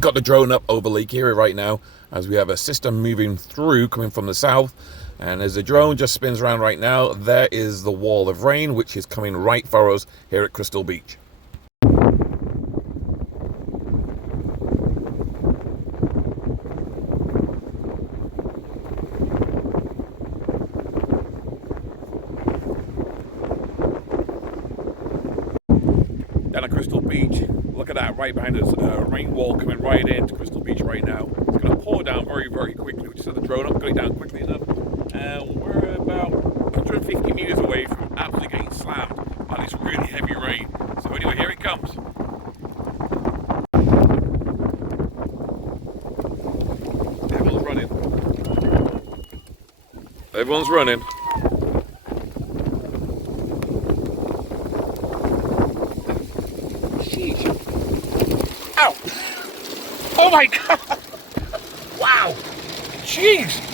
Got the drone up over Lake Erie right now as we have a system moving through coming from the south, and as the drone just spins around right now, there is the wall of rain which is coming right for us here at Crystal Beach. Down at Crystal Beach, look at that right behind us, rain wall coming right into Crystal Beach right now. It's going to pour down very, very quickly. We just had the drone up, got it down quickly enough. We're about 150 meters away from absolutely getting slammed by this really heavy rain. So anyway, here it comes. Everyone's running. Everyone's running. Ow! Oh my god! Wow! Jeez!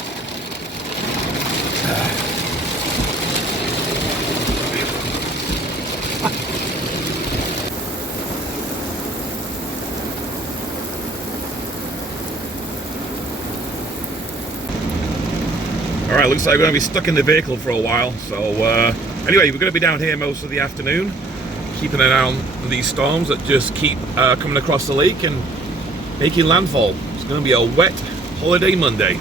Alright, looks like we're going to be stuck in the vehicle for a while. So anyway, we're going to be down here most of the afternoon, keeping an eye on these storms that just keep coming across the lake and making landfall. It's going to be a wet holiday Monday.